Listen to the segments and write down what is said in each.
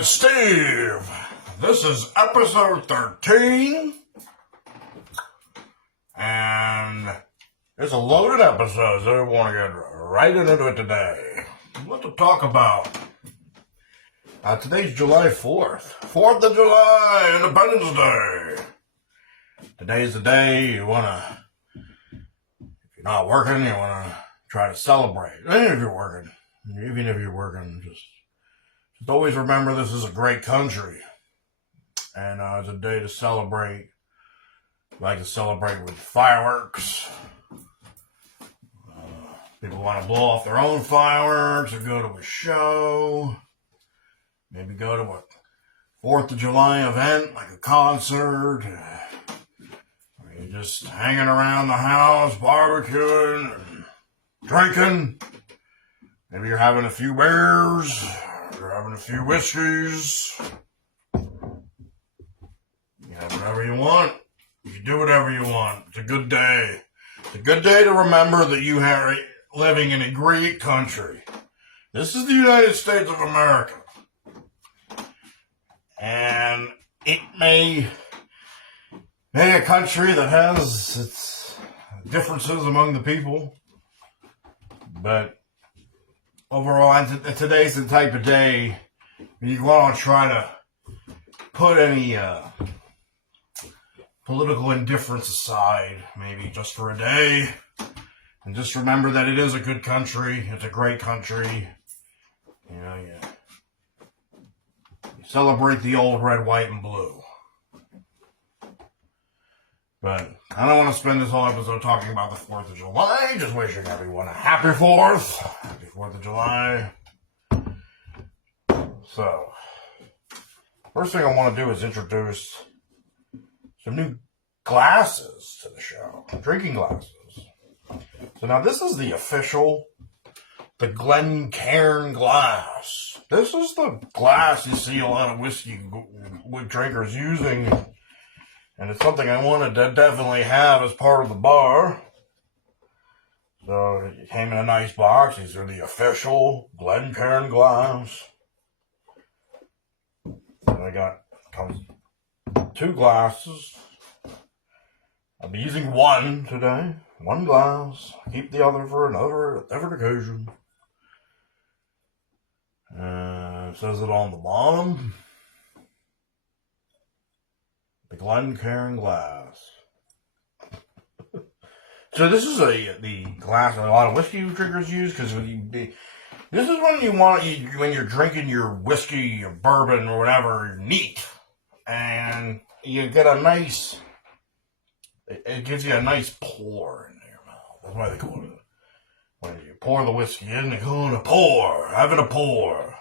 with Steve. This is episode 13. And it's a loaded episode, so we want to get right into it today. What to talk about? Today's July 4th. 4th of July, Independence Day. Today's the day you want to, if you're not working, you want to try to celebrate. Even if you're working, just always remember this is a great country. And it's a day to celebrate. I like to celebrate with fireworks. People want to blow off their own fireworks or go to a show. Maybe go to a 4th of July event, like a concert. Or you're just hanging around the house, barbecuing, and drinking. Maybe you're having a few beers. You're having a few whiskeys. You have whatever you want. You can do whatever you want. It's a good day. It's a good day to remember that you are living in a great country. This is the United States of America. And it may be a country that has its differences among the people. But overall, today's the type of day you want to try to put any political indifference aside, maybe just for a day. And just remember that it is a good country. It's a great country. You know, you celebrate the old red, white, and blue. But I don't want to spend this whole episode talking about the 4th of July. Just wishing everyone a happy 4th. Happy 4th of July. So, first thing I want to do is introduce some new glasses to the show. Drinking glasses. So now this is the official, the Glencairn glass. This is the glass you see a lot of whiskey drinkers using. And it's something I wanted to definitely have as part of the bar. So it came in a nice box. These are the official Glencairn glass. And comes 2 glasses. I'll be using one today. 1 glass. Keep the other for another different occasion. It says it on the bottom. The Glencairn glass. So this is the glass that a lot of whiskey drinkers use, because this is when when you're drinking your whiskey, your bourbon, or whatever, neat, and you get a nice. It gives you a nice pour in your mouth. That's why they call it. When you pour the whiskey in, they call it a pour. Having a pour.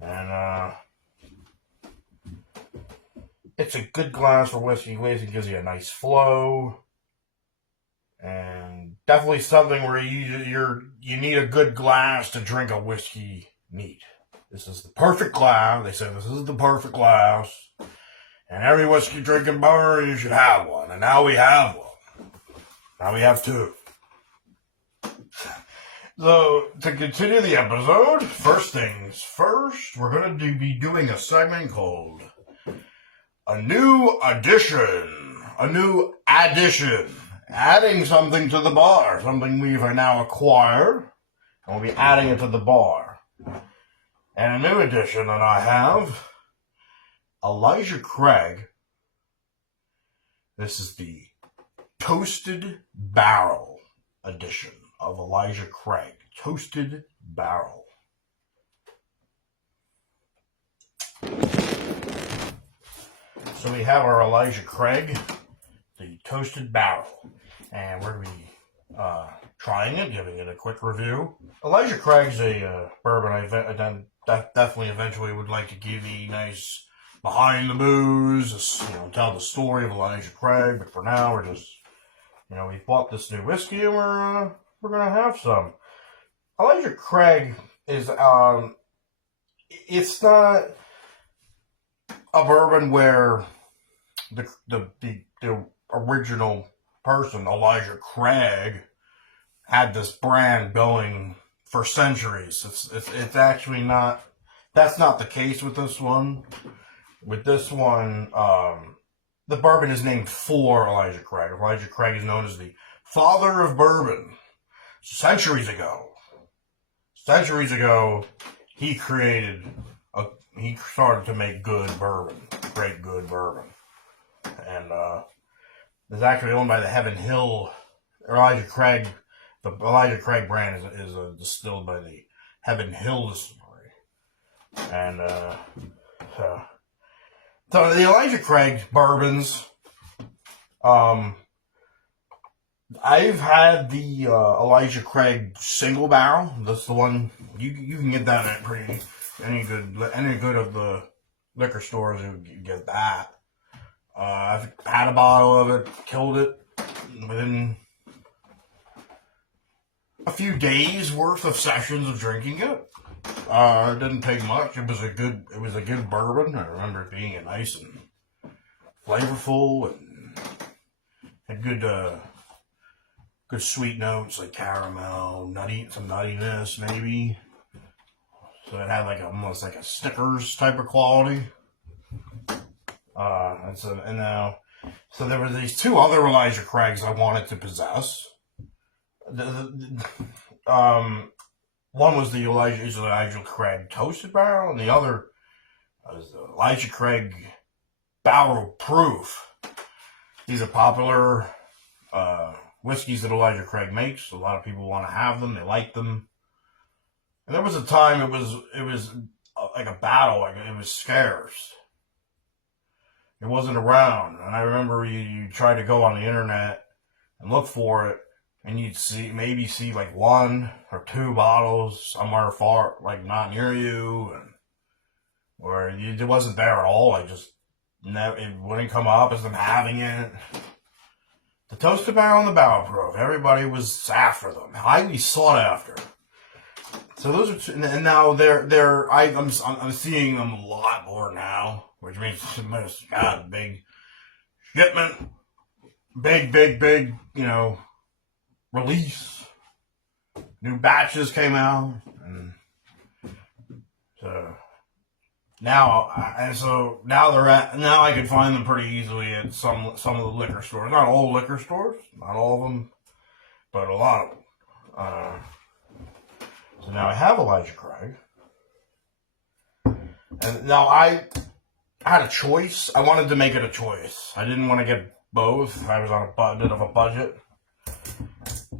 And it's a good glass for whiskey. It gives you a nice flow. And definitely something where you need a good glass to drink a whiskey neat. This is the perfect glass. They say this is the perfect glass. And every whiskey drinking bar, you should have one. And now we have one. Now we have 2. So, to continue the episode, first things first, we're going to be doing a segment called A New Addition. A new addition. Adding something to the bar. Something we've now acquired. And we'll be adding it to the bar. And a new addition that I have, Elijah Craig. This is the Toasted Barrel edition of Elijah Craig. Toasted Barrel. So we have our Elijah Craig, the Toasted Barrel. And we're going to be trying it, giving it a quick review. Elijah Craig's a bourbon I definitely eventually would like to give a nice behind the booze, tell the story of Elijah Craig. But for now, we're just, we bought this new whiskey and we're gonna have some. Elijah Craig is it's not a bourbon where the original person, Elijah Craig, had this brand going for centuries. It's actually not That's not the case with this one. With this one, the bourbon is named for Elijah Craig. Elijah Craig is known as the father of bourbon. Centuries ago, he he started to make good bourbon, great good bourbon. And it's actually owned by the Heaven Hill. Elijah Craig, the Elijah Craig brand is distilled by the Heaven Hill Distillery. And so the Elijah Craig bourbons, I've had the Elijah Craig single barrel. That's the one you can get that at any good of the liquor stores. You get that. I've had a bottle of it, killed it within a few days worth of sessions of drinking it. It didn't take much. It was a good bourbon. I remember it being nice and flavorful and had good sweet notes like caramel, some nuttiness maybe. So it had almost like a Snickers type of quality. So there were these two other Elijah Craigs I wanted to possess. One was the Elijah Craig Toasted Barrel, and the other was the Elijah Craig Barrel Proof. These are popular whiskeys that Elijah Craig makes. A lot of people want to have them. They like them. And there was a time it was like a battle. It was scarce. It wasn't around. And I remember you tried to go on the internet and look for it, and you'd maybe see like one or two bottles somewhere far, like not near you, or it wasn't there at all. It wouldn't come up as them having it. The Toasted Barrel and the Barrel Proof, everybody was after them, highly sought after. So those are two, and now I'm seeing them a lot more now, which means big shipment, big, release. New batches came out, and so now I can find them pretty easily at some of the liquor stores. Not all liquor stores, not all of them, but a lot of them. So now I have Elijah Craig, and now I had a choice. I wanted to make it a choice. I didn't want to get both. I was on a bit of a budget.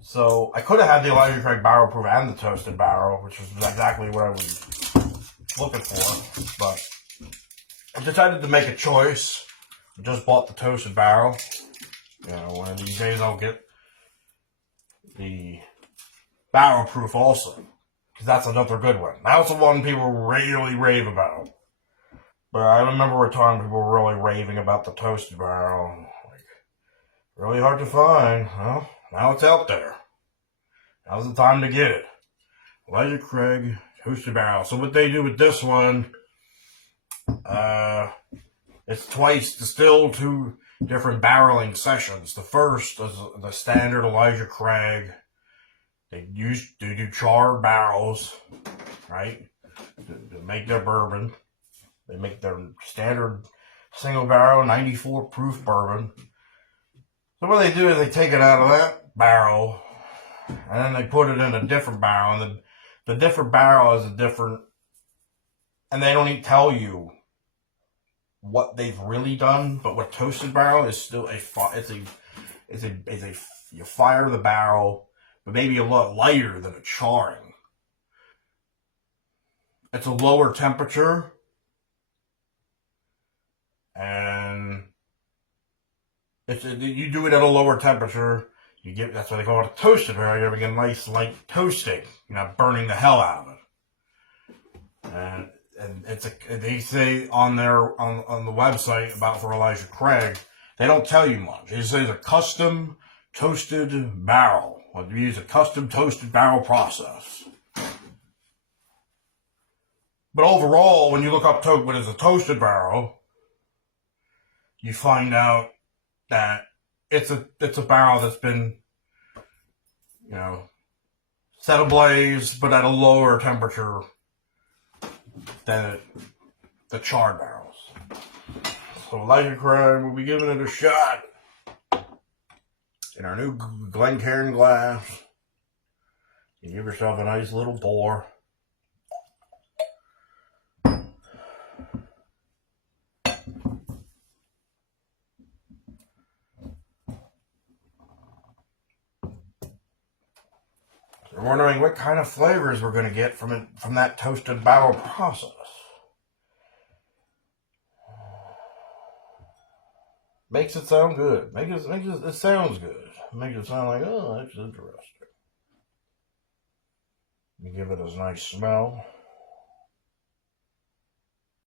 So I could have had the Elijah Craig Barrel Proof and the Toasted Barrel, which was exactly what I was looking for. But I decided to make a choice. I just bought the Toasted Barrel. One of these days I'll get the Barrel Proof also, because that's another good one. That's the one people really rave about. But I remember a time people were really raving about the Toasted Barrel. Really hard to find. Well, now it's out there. Now's the time to get it. Elijah Craig Toasted Barrel. So what they do with this one, it's twice distilled, 2 different barreling sessions. The first is the standard Elijah Craig. They do charred barrels, right, to make their bourbon. They make their standard single barrel 94 proof bourbon. So what they do is they take it out of that barrel, and then they put it in a different barrel, and the different barrel is a different, and they don't even tell you what they've really done. But what Toasted Barrel is still you fire the barrel, but maybe a lot lighter than a charring. It's a lower temperature, and you do it at a lower temperature. That's why they call it a toasted barrel. You're getting a nice light toasting. You're not burning the hell out of it. And they say on the website for Elijah Craig, they don't tell you much. They say it's a custom toasted barrel. We use a custom toasted barrel process. But overall, when you look up what is a toasted barrel, you find out that it's a barrel that's been, set ablaze, but at a lower temperature than the charred barrels. So like a crime, we'll be giving it a shot in our new Glencairn glass. You give yourself a nice little pour. You're wondering what kind of flavors we're going to get from that toasted barrel process. Makes it sound good. It sounds good. Makes it sound like, oh, that's interesting. You give it a nice smell.